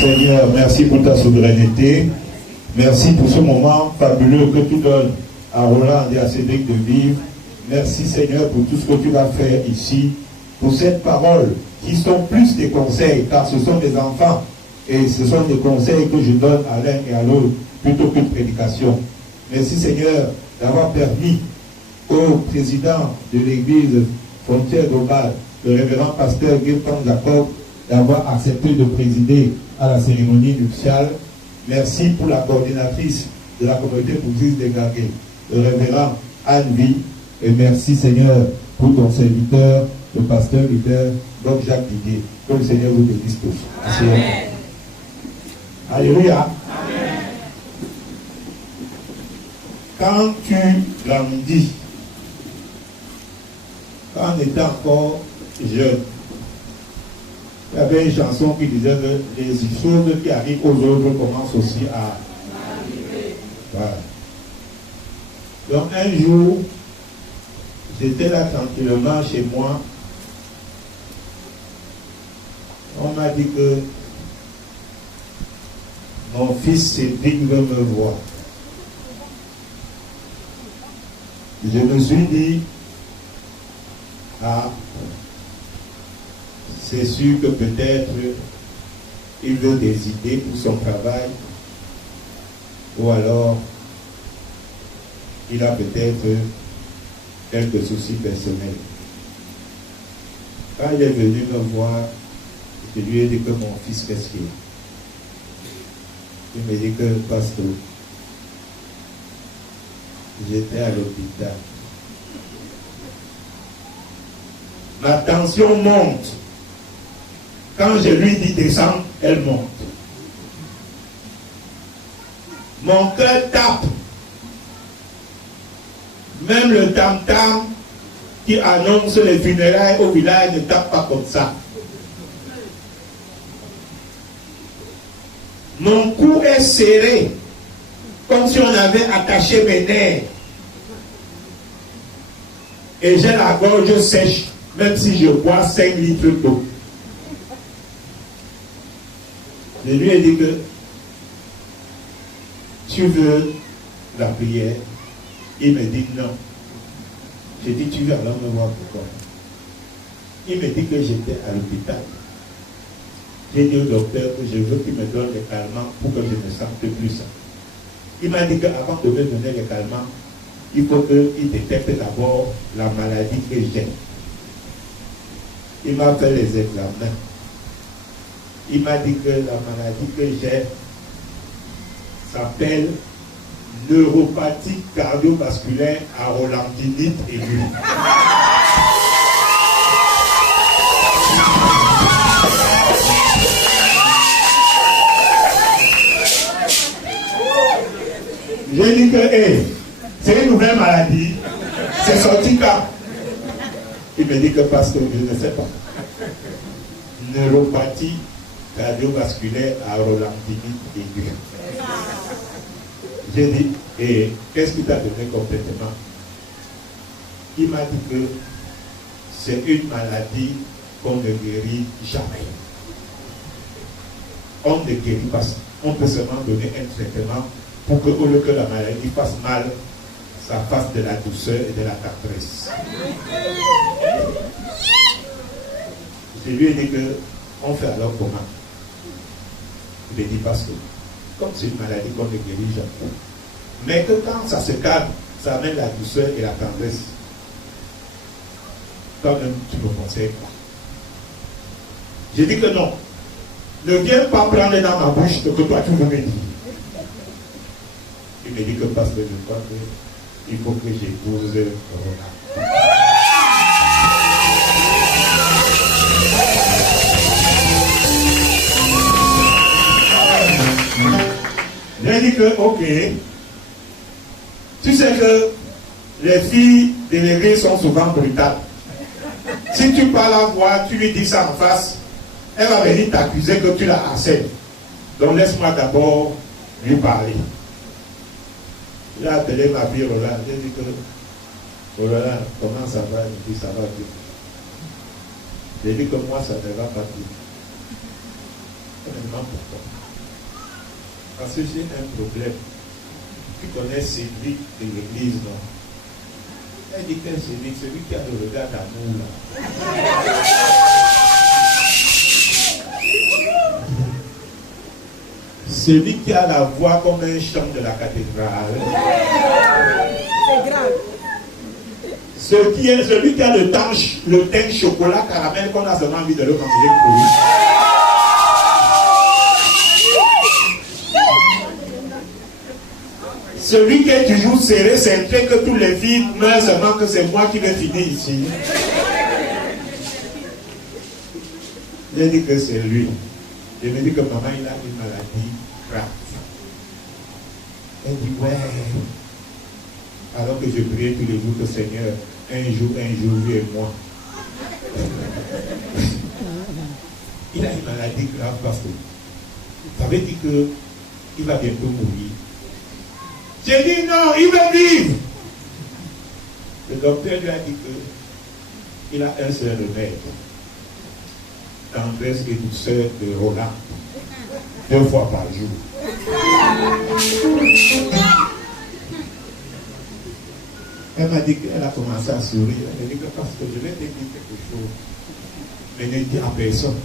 Seigneur, merci pour ta souveraineté. Merci pour ce moment fabuleux que tu donnes à Roland et à Cédric de vivre. Merci Seigneur pour tout ce que tu vas faire ici, pour cette parole qui sont plus des conseils, car ce sont des enfants et ce sont des conseils que je donne à l'un et à l'autre plutôt qu'une prédication. Merci Seigneur d'avoir permis au président de l'église Frontière Globale, le révérend pasteur Gaëtan Jacob, d'avoir accepté de présider à la cérémonie nuptiale. Merci pour la coordinatrice de la communauté bouddhiste des Gaguets, le révérend Anne-Vie, et merci Seigneur pour ton serviteur, le pasteur leader, donc Jacques Didier. Que le Seigneur vous bénisse tous. Amen. Alléluia. Amen. Quand tu grandis, quand on était encore jeune, il y avait une chanson qui disait que les choses qui arrivent aux autres commencent aussi à arriver. Voilà. Donc un jour, j'étais là tranquillement chez moi. On m'a dit que mon fils Cédric veut me voir. Je me suis dit, ah, c'est sûr que peut-être il veut des idées pour son travail, ou alors il a peut-être quelques soucis personnels. Quand il est venu me voir, je lui ai dit que mon fils, qu'est-ce qu'il est? Il me dit que, pasteur, j'étais à l'hôpital. Ma tension monte. Quand je lui dis descendre, elle monte. Mon cœur tape. Même le tam-tam qui annonce les funérailles au village ne tape pas comme ça. Mon cou est serré, comme si on avait attaché mes nerfs. Et j'ai la gorge sèche, même si je bois 5 litres d'eau. Je lui ai dit que tu veux la prière. Il me dit non. J'ai dit tu veux alors me voir pourquoi. Il me dit que j'étais à l'hôpital. J'ai dit au docteur que je veux qu'il me donne les calmants pour que je me sente plus ça. Il m'a dit qu'avant de me donner les calmants, il faut qu'il détecte d'abord la maladie que j'ai. Il m'a fait les examens. Il m'a dit que la maladie que j'ai s'appelle neuropathie cardiovasculaire à ralentidite aiguë. J'ai dit que, hey, C'est une nouvelle maladie. C'est sorti quand? Il me dit que parce que je ne sais pas. Neuropathie cardiovasculaire à ralentissement aigu. J'ai dit, et qu'est-ce qui t'a donné complètement? Il m'a dit que c'est une maladie qu'on ne guérit jamais. On ne guérit pas ça. On peut seulement donner un traitement pour que, au lieu que la maladie fasse mal, ça fasse de la douceur et de la tendresse. Je lui ai dit que on fait alors comment? Il m'a dit parce que comme c'est une maladie qu'on ne guérit jamais, mais que quand ça se calme, ça amène la douceur et la tendresse. Toi-même, tu ne me conseilles pas. J'ai dit que non. Ne viens pas prendre dans ma bouche ce que toi tu veux me dire. Il me dit que parce que je crois qu'il faut que j'épouse Corona. J'ai dit que, ok, tu sais que les filles déléguées sont souvent brutales. Si tu parles à voix, tu lui dis ça en face, elle va venir t'accuser que tu la harcèles. Donc laisse-moi d'abord lui parler. Il a appelé ma fille Roland. J'ai dit que, Roland, comment ça va? Il dit, ça va bien. J'ai dit que moi, ça ne va pas bien. Je me demande pourquoi. Parce que j'ai un problème. Tu connais Cédric de l'église, non? Elle dit que Cédric, celui qui a le regard d'amour, là. Celui qui a la voix comme un chant de la cathédrale. C'est grave. Celui qui a le teint chocolat caramel qu'on a seulement envie de le manger pour lui. Celui qui est toujours serré, c'est fait que toutes les filles meurent seulement que c'est moi qui vais finir ici. J'ai dit que c'est lui. Je me dis que maman, il a une maladie grave. Elle dit, ouais. Alors que je priais tous les jours que Seigneur, un jour, lui et moi. Il a une maladie grave parce que ça veut dire qu'il va bientôt mourir. J'ai dit non, il va vivre. Le docteur lui a dit qu'il a un seul remède. Tendresse et douceur de Roland. 2 fois par jour. Elle m'a dit qu'elle a commencé à sourire. Elle m'a dit que parce que je vais te dire quelque chose. Mais ne dis à personne.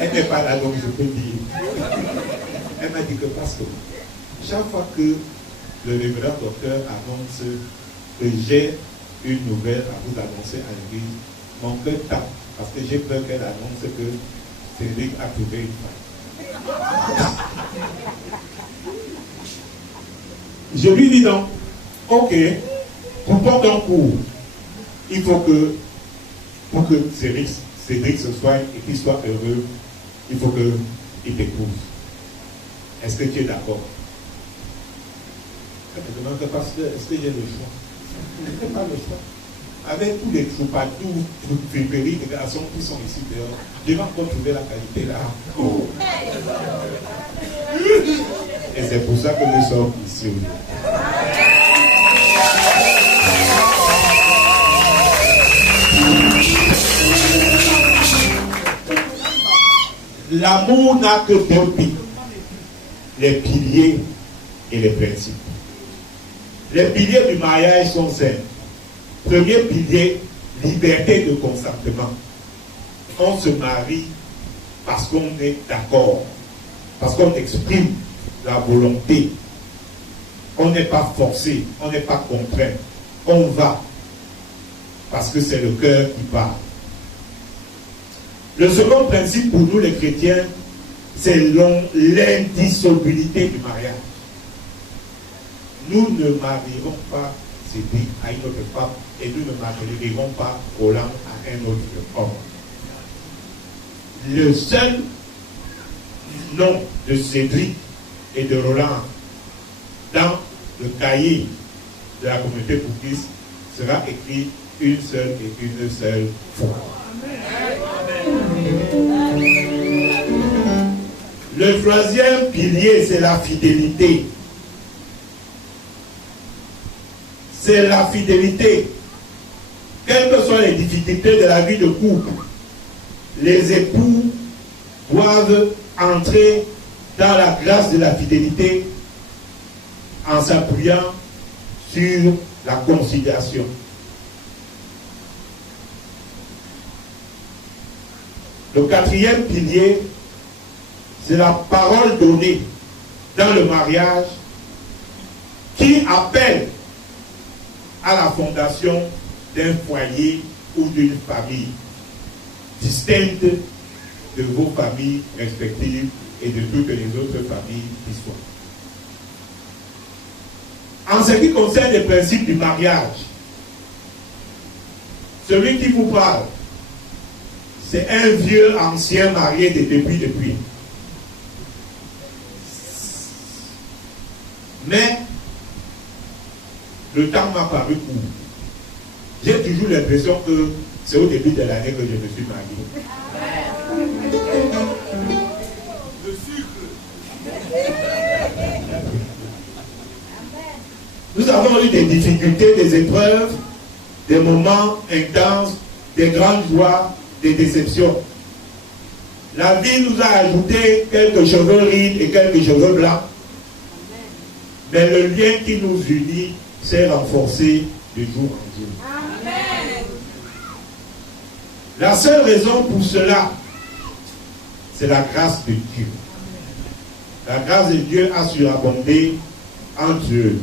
Elle n'est pas là, donc je peux dire. Elle m'a dit que parce que chaque fois que le révérend docteur annonce que j'ai une nouvelle à vous annoncer à l'église, mon cœur tape, parce que j'ai peur qu'elle annonce que Cédric a trouvé une femme. Je lui dis donc, ok, pour ton cours, il faut que, pour que Cédric se soigne et qu'il soit heureux, il faut qu'il t'épouse. Est-ce que tu es d'accord? Je me demande, pasteur, est-ce que j'ai le choix? Je n'ai pas le choix. Avec tous les troubadours, février, les garçons qui sont ici dehors, je vais encore trouver la qualité là. Oh. Et c'est pour ça que nous sommes ici. L'amour n'a que 2 piliers, les piliers et les principes. Les piliers du mariage sont simples. Premier pilier, liberté de consentement. On se marie parce qu'on est d'accord, parce qu'on exprime la volonté. On n'est pas forcé, on n'est pas contraint. On va parce que c'est le cœur qui parle. Le second principe pour nous les chrétiens, c'est l'indissolubilité du mariage. Nous ne marierons pas Cédric à une autre femme et nous ne marierons pas Roland à un autre homme. Le seul nom de Cédric et de Roland dans le cahier de la communauté pour Christ sera écrit une seule et une seule fois. Le troisième pilier, c'est la fidélité. C'est la fidélité. Quelles que soient les difficultés de la vie de couple, les époux doivent entrer dans la grâce de la fidélité en s'appuyant sur la conciliation. Le quatrième pilier, c'est la parole donnée dans le mariage qui appelle à la fondation d'un foyer ou d'une famille distincte de vos familles respectives et de toutes les autres familles qui soient. En ce qui concerne les principes du mariage, celui qui vous parle, c'est un vieux ancien marié depuis. Mais le temps m'a paru court. J'ai toujours l'impression que c'est au début de l'année que je me suis marié. Le sucre. Nous avons eu des difficultés, des épreuves, des moments intenses, des grandes joies, des déceptions. La vie nous a ajouté quelques cheveux rides et quelques cheveux blancs. Mais le lien qui nous unit s'est renforcé de jour en jour. Amen. La seule raison pour cela, c'est la grâce de Dieu. La grâce de Dieu a surabondé entre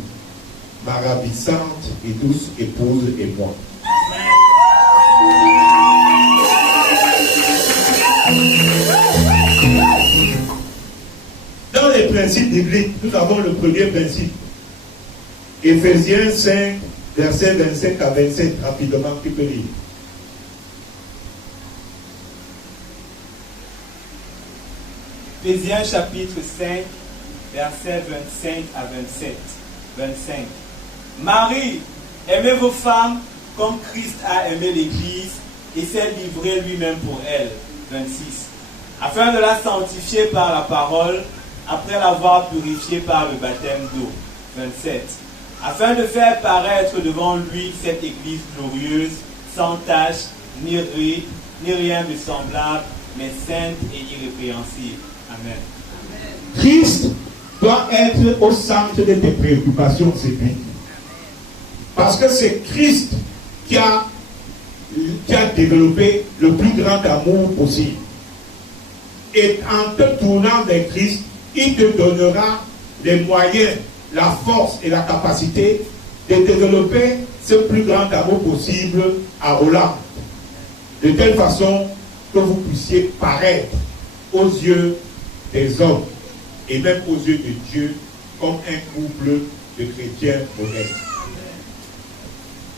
ma ravissante et douce épouse et moi. Dans les principes bibliques, nous avons le premier principe. Éphésiens 5, versets 25 à 27, rapidement, tu peux lire. Éphésiens chapitre 5, versets 25 à 27. 25. Marie, aimez vos femmes comme Christ a aimé l'Église et s'est livré lui-même pour elle. 26. Afin de la sanctifier par la parole, après l'avoir purifiée par le baptême d'eau. 27. Afin de faire paraître devant lui cette Église glorieuse, sans tache, ni ride, ni rien de semblable, mais sainte et irrépréhensible. Amen. Christ doit être au centre de tes préoccupations, c'est lui. Parce que c'est Christ qui a développé le plus grand amour possible. Et en te tournant vers Christ, il te donnera les moyens, la force et la capacité de développer ce plus grand amour possible à Roland. De telle façon que vous puissiez paraître aux yeux des hommes et même aux yeux de Dieu comme un couple de chrétiens honnêtes.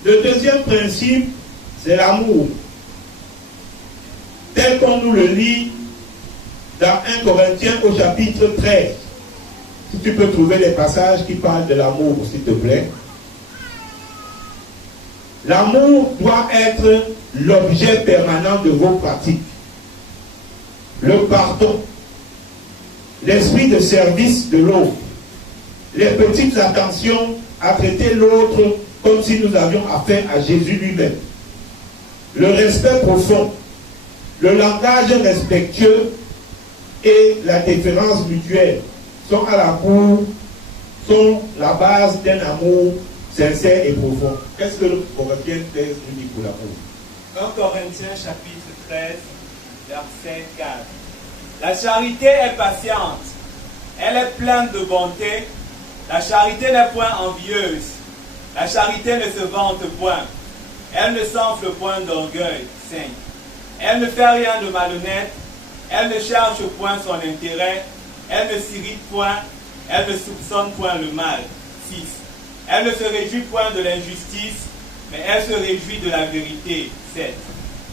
Le deuxième principe, c'est l'amour. Tel qu'on nous le lit dans 1 Corinthiens au chapitre 13. Si tu peux trouver les passages qui parlent de l'amour, s'il te plaît. L'amour doit être l'objet permanent de vos pratiques. Le pardon, l'esprit de service de l'autre, les petites attentions à traiter l'autre comme si nous avions affaire à Jésus lui-même, le respect profond, le langage respectueux et la déférence mutuelle sont la base d'un amour sincère et profond. Qu'est-ce que le Corinthiens 13 nous dit pour l'amour? 1 Corinthiens chapitre 13, verset 4. La charité est patiente, elle est pleine de bonté, la charité n'est point envieuse, la charité ne se vante point, elle ne s'enfle point d'orgueil. 5. Elle ne fait rien de malhonnête, elle ne cherche point son intérêt, elle ne s'irrite point, elle ne soupçonne point le mal. 6. Elle ne se réjouit point de l'injustice, mais elle se réjouit de la vérité. 7.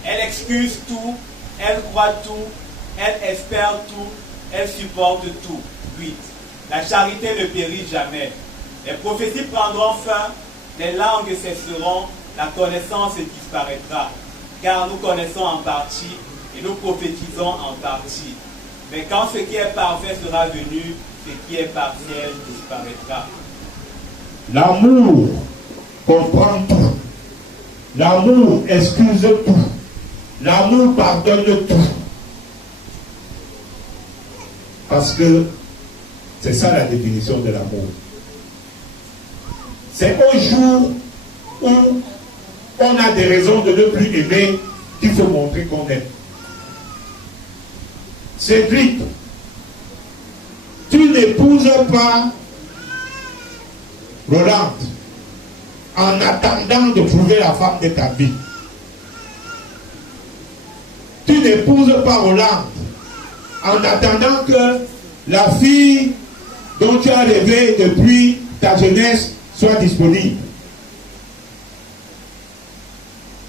Elle excuse tout, elle croit tout, elle espère tout, elle supporte tout. 8. La charité ne périt jamais. Les prophéties prendront fin, les langues cesseront, la connaissance disparaîtra. Car nous connaissons en partie et nous prophétisons en partie. Mais quand ce qui est parfait sera venu, ce qui est partiel disparaîtra. L'amour comprend tout. L'amour excuse tout. L'amour pardonne tout. Parce que c'est ça la définition de l'amour. C'est au jour où on a des raisons de ne plus aimer qu'il faut montrer qu'on aime. Cédric, tu n'épouses pas Rolande en attendant de trouver la femme de ta vie. Tu n'épouses pas Rolande en attendant que la fille dont tu as rêvé depuis ta jeunesse soit disponible.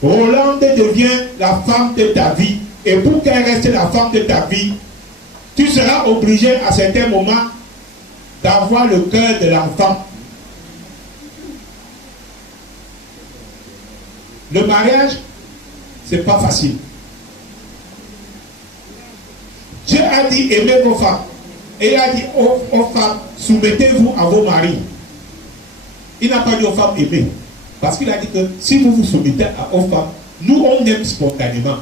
Rolande devient la femme de ta vie. Et pour qu'elle reste la femme de ta vie, tu seras obligé à certains moments d'avoir le cœur de l'enfant. Le mariage, c'est pas facile. Dieu a dit aimez vos femmes. Et il a dit aux femmes, soumettez-vous à vos maris. Il n'a pas dit aux femmes aimer. Parce qu'il a dit que si vous vous soumettez aux femmes, nous on aime spontanément.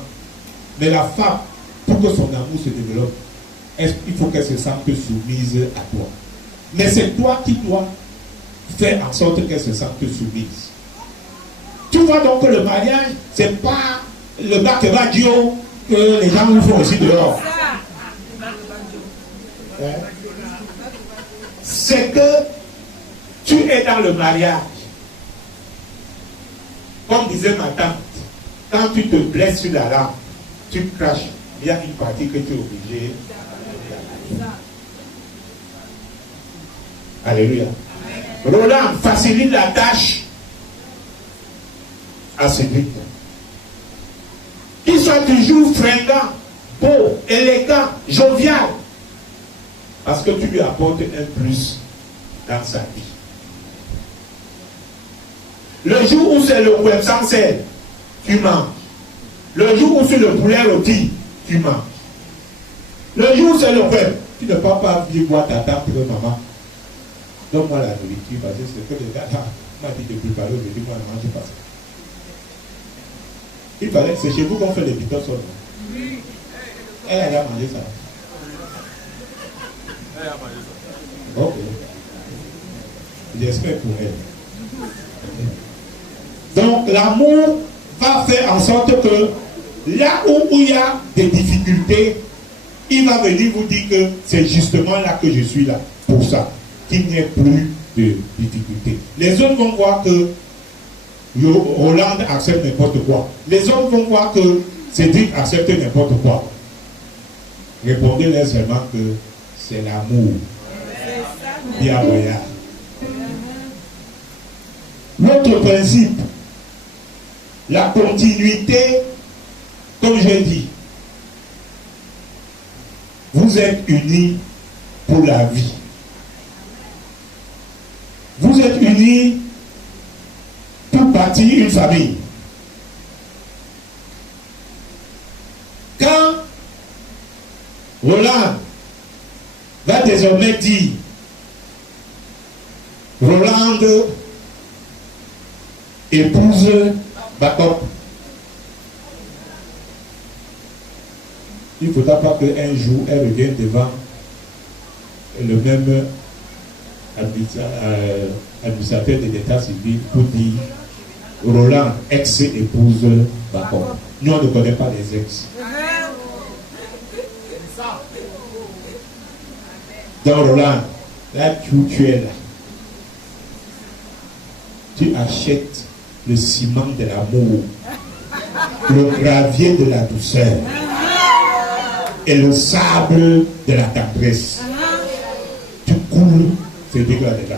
Mais la femme, pour que son amour se développe, il faut qu'elle se sente soumise à toi. Mais c'est toi qui dois faire en sorte qu'elle se sente soumise. Tu vois donc que le mariage, c'est pas le bac radio que les gens nous font aussi dehors. C'est que tu es dans le mariage. Comme disait ma tante, quand tu te blesses sur la lampe, tu craches, il y a une partie que tu es obligé. Alléluia. Roland facilite la tâche à Cédric. Qu'il soit toujours fringant, beau, élégant, jovial. Parce que tu lui apportes un plus dans sa vie. Le jour où c'est le poème sans sel, tu manges. Le jour où c'est le poulet rôti, tu manges. Le jour où c'est le poème, tu ne peux pas venir voir ta tante et maman. Donne-moi la nourriture parce que c'est que le gars m'a dit de préparer aujourd'hui, moi je ne mange pas ça. Il fallait, c'est chez vous qu'on fait les pitons sur nous. Elle a mangé ça. Elle a mangé ça. Ok. J'espère pour elle. Donc l'amour va faire en sorte que là où il y a des difficultés, il va venir vous dire que c'est justement là que je suis là, pour ça, qu'il n'y ait plus de difficultés. Les autres vont voir que Rolande accepte n'importe quoi. Les autres vont voir que Cédric accepte n'importe quoi. Répondez-leur seulement que c'est l'amour. Bien voyage. L'autre principe, la continuité, comme j'ai dit, vous êtes unis pour la vie. Vous êtes unis pour bâtir une famille. Quand Roland va désormais dire Rolande épouse Bacop, il ne faudra pas qu'un jour elle revienne devant le même administrateur de l'état civil pour dire Roland ex-épouse Bacop. Nous on ne connaît pas les ex. Donc Roland, là tu es là. Tu achètes le ciment de l'amour, le gravier de la douceur et le sable de la tendresse. Tu coules ces deux là-dedans.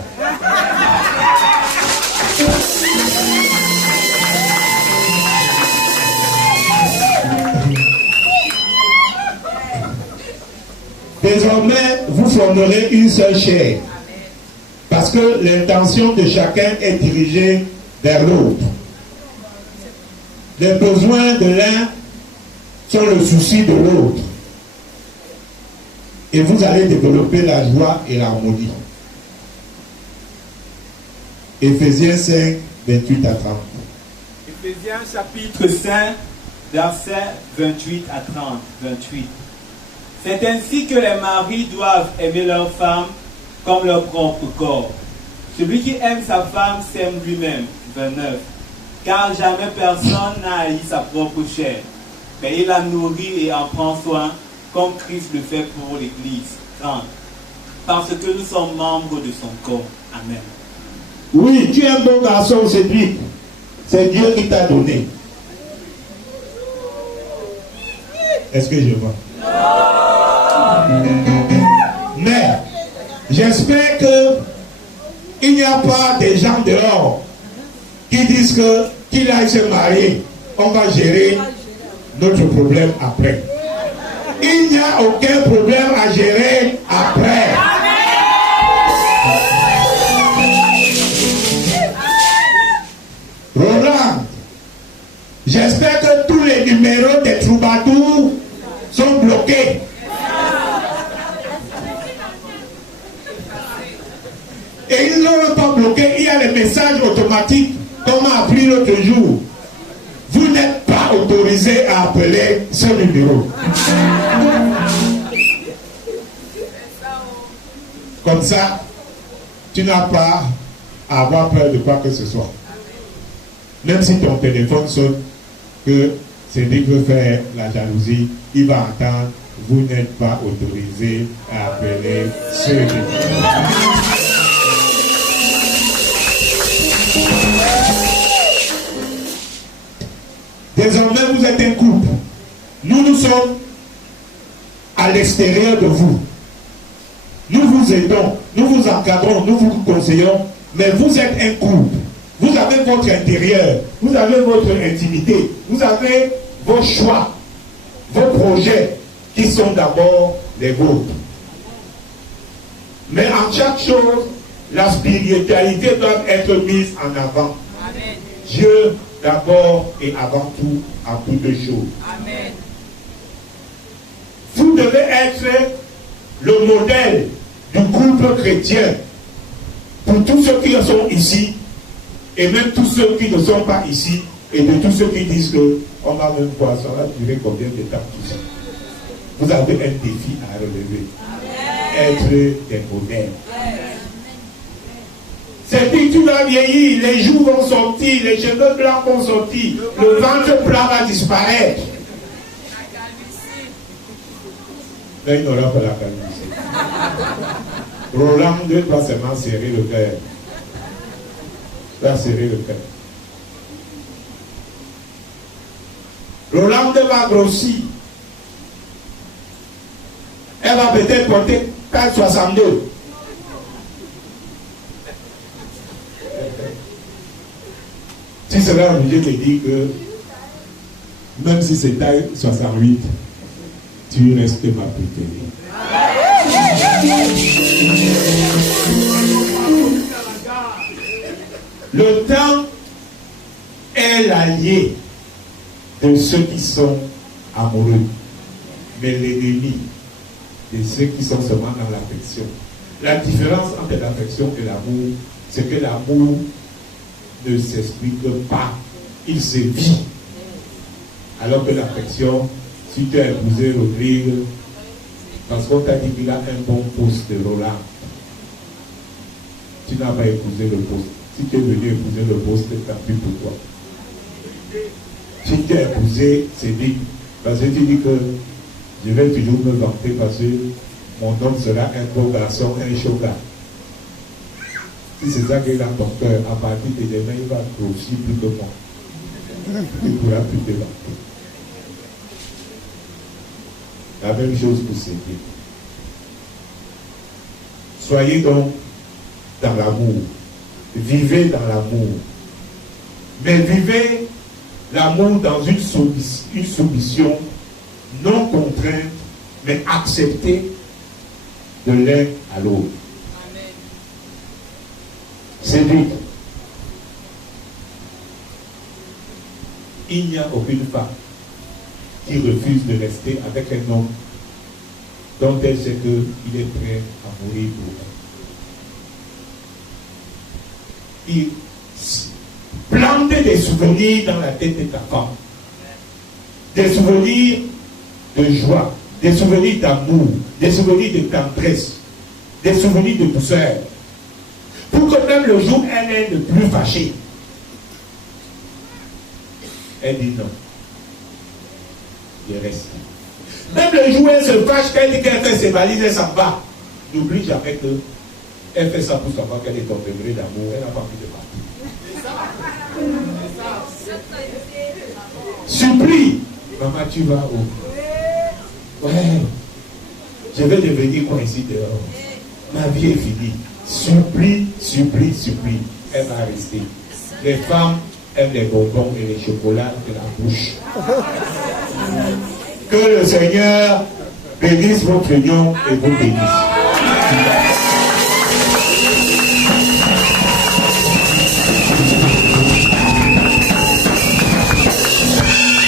Désormais, vous formerez une seule chair. Parce que l'intention de chacun est dirigée vers l'autre. Les besoins de l'un sont le souci de l'autre. Et vous allez développer la joie et l'harmonie. Éphésiens 5, 28 à 30. Éphésiens chapitre 5, versets 28 à 30. 28. C'est ainsi que les maris doivent aimer leurs femmes comme leur propre corps. Celui qui aime sa femme s'aime lui-même. 29. Car jamais personne n'a haï sa propre chair, mais il la nourrit et en prend soin, comme Christ le fait pour l'Église. 30. Parce que nous sommes membres de son corps. Amen. Oui, tu es un bon garçon, Cédric. C'est Dieu qui t'a donné. Est-ce que je vois? Mais j'espère qu'il n'y a pas des gens dehors qui disent qu'il aille se marier. On va gérer notre problème après. Il n'y a aucun problème à gérer après. Roland, j'espère que tous les numéros des troubadours sont bloqués. Et ils ne sont pas bloqués, il y a les messages automatiques, comme on a appris l'autre jour. Vous n'êtes pas autorisé à appeler ce numéro. Comme ça, tu n'as pas à avoir peur de quoi que ce soit. Même si ton téléphone sonne, que Cédric veut faire la jalousie, il va entendre, vous n'êtes pas autorisé à appeler ce numéro. Désormais, vous êtes un couple. Nous sommes à l'extérieur de vous. Nous vous aidons, nous vous encadrons, nous vous conseillons, mais vous êtes un couple. Vous avez votre intérieur, vous avez votre intimité, vous avez vos choix, vos projets qui sont d'abord les vôtres. Mais en chaque chose, la spiritualité doit être mise en avant. Amen. Dieu d'abord et avant tout à toutes les choses. Amen. Vous devez être le modèle du couple chrétien pour tous ceux qui sont ici et même tous ceux qui ne sont pas ici et de tous ceux qui disent qu'on va même voir ça va durer combien de temps tout ça. Vous avez un défi à relever. Amen. Être des modèles. Amen. C'est puis tu vas vieillir, les joues vont sortir, les cheveux blancs vont sortir, le ventre plat va disparaître. Mais il n'aura pas la calvitie. Roland doit seulement serrer le cœur. Va serrer le cœur. Roland va grossir. Elle va peut-être porter 4,62. Tu seras obligé de dire que même si c'est taille 68, tu restes ma préférée. Le temps est l'allié de ceux qui sont amoureux, mais l'ennemi de ceux qui sont seulement dans l'affection. La différence entre l'affection et l'amour, c'est que l'amour ne s'explique pas, il se vit. Alors que l'affection, si tu as épousé Rodrigue, parce qu'on t'a dit qu'il a un bon poste de Roland, tu n'as pas épousé le poste. Si tu es venu épouser le poste, tant pis pour toi. Si tu as épousé Cédric, parce que tu dis que je vais toujours me vanter parce que mon homme sera un beau garçon, un chaud gars. Si c'est ça qu'il a ton cœur, à partir de demain, il va grossir plus que moi. Tu ne pourras plus te vanter. La même chose pour Cédric. Soyez donc dans l'amour. Vivez dans l'amour. Mais vivez l'amour dans une soumission non contrainte, mais acceptée de l'un à l'autre. Séduite. Il n'y a aucune femme qui refuse de rester avec un homme dont elle sait qu'il est prêt à mourir pour elle. Il plante des souvenirs dans la tête de ta femme. Des souvenirs de joie, des souvenirs d'amour, des souvenirs de tendresse, des souvenirs de douceur. Pour que même le jour où elle est le plus fâchée, elle dit non. Je reste. Même le jour où elle se fâche, qu'elle dit qu'elle fait ses valises, elle s'en va. N'oublie jamais qu'elle fait ça pour savoir qu'elle est tombée d'amour. Elle n'a pas envie de partir. Supplie. Maman, tu vas où? Ouais. Je vais devenir quoi ici dehors? Ma vie est finie. Supplie, supplie, supplie. Elle va rester. Les femmes aiment les bonbons et les chocolats de la bouche. Que le Seigneur bénisse votre union et vous bénisse.